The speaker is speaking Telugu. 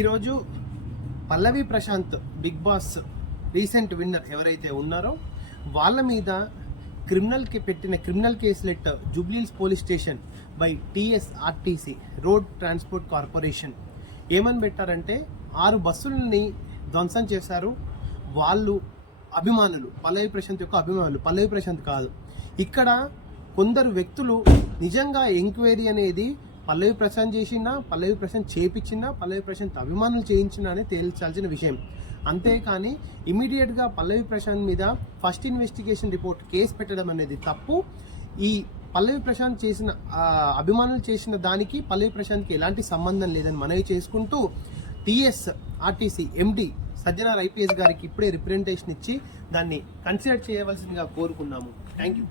ఈరోజు Pallavi Prashanth Bigg Boss recent winner ఎవరైతే ఉన్నారో వాళ్ళ మీద క్రిమినల్ కేసు లెట్ Jubilee Hills police station by TSRTC road transport corporation ఏమని పెట్టారంటే 6 బస్సులని ధ్వంసం చేశారు. వాళ్ళు అభిమానులు, పల్లవి ప్రశాంత్ యొక్క అభిమానులు, పల్లవి ప్రశాంత్ కాదు. ఇక్కడ కొందరు వ్యక్తులు నిజంగా ఎంక్వైరీ అనేది పల్లవి ప్రశాంత్ చేసినా, పల్లవి ప్రశాంత్ చేపించినా, పల్లవి ప్రశాంత్ అభిమానులు చేయించినా అని తేల్చాల్సిన విషయం. అంతేకాని ఇమీడియట్గా పల్లవి ప్రశాంత్ మీద ఫస్ట్ ఇన్వెస్టిగేషన్ రిపోర్ట్ కేసు పెట్టడం అనేది తప్పు. ఈ పల్లవి ప్రశాంత్ చేసిన అభిమానులు చేసిన దానికి పల్లవి ప్రశాంత్కి ఎలాంటి సంబంధం లేదని మనవి చేసుకుంటూ టీఎస్ఆర్టీసీ ఎండి సజ్జనార్ ఐపీఎస్ గారికి ఇప్పుడే రిప్రజెంటేషన్ ఇచ్చి దాన్ని కన్సిడర్ చేయవలసిందిగా కోరుకున్నాము. Thank you.